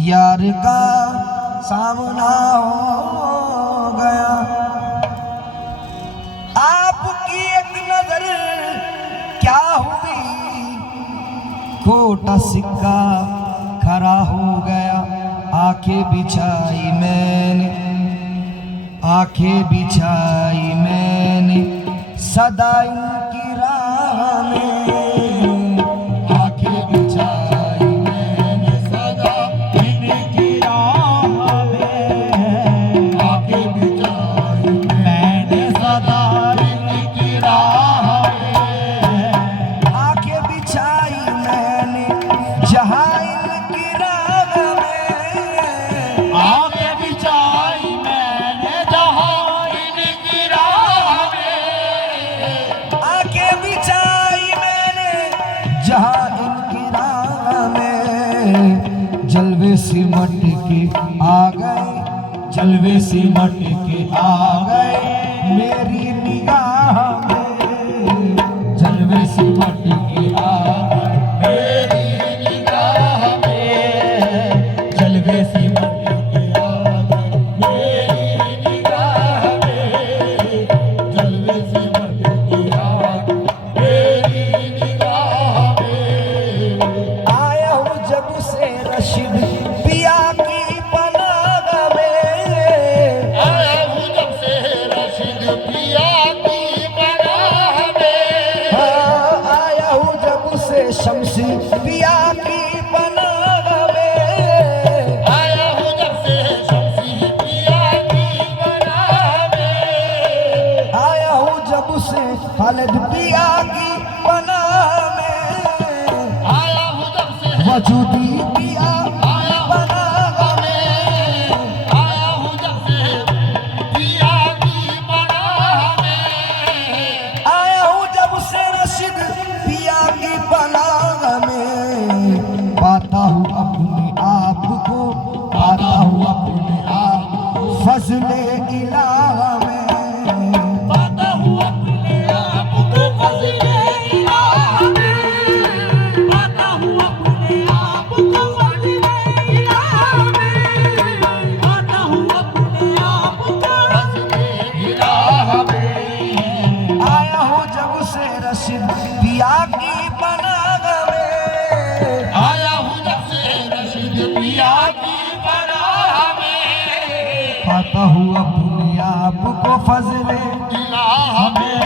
यार का सामना हो गया। आपकी एक नजर क्या हुई, खोटा सिक्का खरा हो गया। आंखें बिछाई मैंने, आंखें बिछाई मैंने सदा इनकी राह में, आंखें बिछाई मैंने सदा इनकी राह में, आंखें बिछाई मैंने सदा इनकी राह में, आंखें बिछाई मैंने जहाँ इनकी राह में, आंखें बिछाई मैंने जहाँ इनकी राह में, आंखें बिछाई मैंने जहाँ इनकी राह में। जलवे सिमट के आ गए, जलवे सिमट के आ गए मेरी निगाह में, जलवे सिमट के आ गए मेरी निगाह में, जलवे सिमट के आ गए मेरी निगाह में, जलवे सिमट के आ गए मेरी निगाह में। आया हूँ जब से रशीद पिया की पनाह में, आया हूँ जब से रशीद पिया की पनाह में, हाँ, आया हूँ जब से शमसी पिया की पनाह में, आया हूँ जब से शमसी पिया की पनाह में, आया हूँ जब से खालिद पिया की पनाह में, आया हूँ जब से वजूदी पिया आया हूँ पनाह में, आया हूँ जब से पिया की पनाह में, आया हूँ जब से रशीद पिया की पनाह में। पाता हूँ अपने आप को, पाता हूँ अपने आप को फजले इलाहा में, पाता हूँ अपने आप को फजले इलाह में, पाता हूँ अपने आप को फजले इलाह में, पाता हूँ अपने आप को फजले इलाह में। आया हूँ जब से रशीद पिया की पनाह में, आया हूँ जब से रशीद पिया की पनाह में, पाता हूँ अपने आप को फजले इलाह में,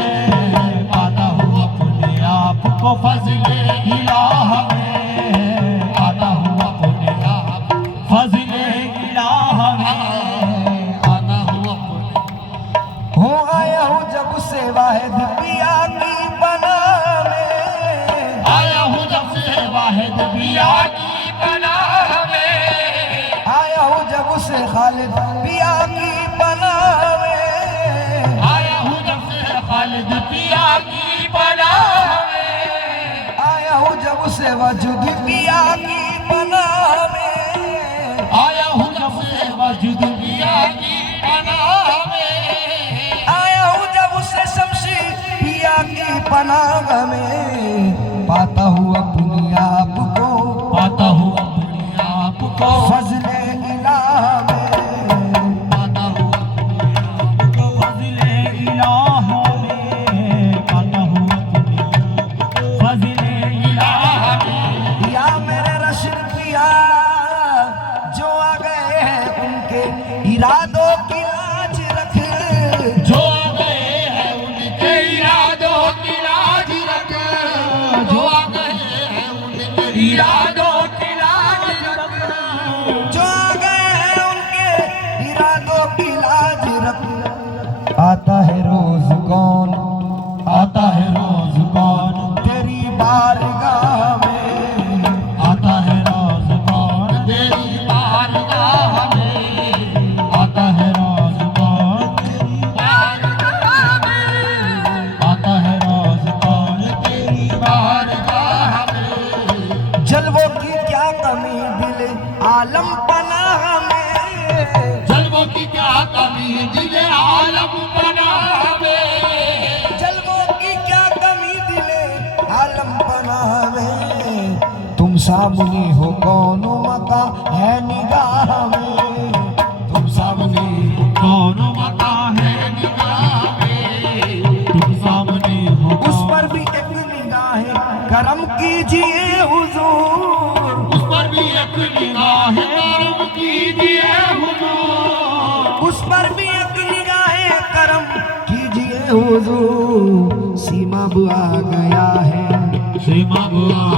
पाता हूँ अपने आप को फजले इलाह में, पाता हूँ अपने आप फजले इलाह में, पाता हूँ अपने हो। आया हूँ जब से वाहिद पिया की पनाह में, आया हूँ जब से वाहिद पिया की पनाह में, आया हूँ जब से खालिद पिया की पनाह में, आया हूँ जब से खालिद पिया की पनाह में, आया हूँ जब से वजूद पिया की पनाह में, आया हूँ जब से वजूद पिया की पनाह में, आया हूँ जब से शमशी पिया की पनाह में। पाता हूँ अपने आप को, पाता हूँ अपने आप को फजले इलाह में, पाता हूँ अपने आप को फजले इलाह में, पाता हूँ अपने आप को फजले इलाह में। या मेरे रशीद पिया जो आ गए हैं उनके इरादों की लाज रख, जो आ गए हैं उनके इरादों की लाज रख, जो आ गए हैं उनके इरादों की लाज रख, जो आ गए हैं उनके इरादों की लाज रख। आता है रोज कौन, आता है रोज कौन तेरी बारगाह में, आता है रोज कौन तेरी बारगाह में, आता है रोज कौन तेरी बारगाह में, आता है रोज कौन तेरी बारगाह में। जलवों की क्या कमी दिल आलम पनाह में, जलवों की क्या कमी दिल आलम पनाह में, जलवों की क्या कमी दिल आलम पनाह में। तुम सामने हो कौन मका है निगाह कीजिए हुजूर, उस पर भी एक निगाह करम कीजिए हुजूर, उस पर भी एक निगाह करम कीजिए हुजूर। सीमा बुआ गया है, सीमा बुआ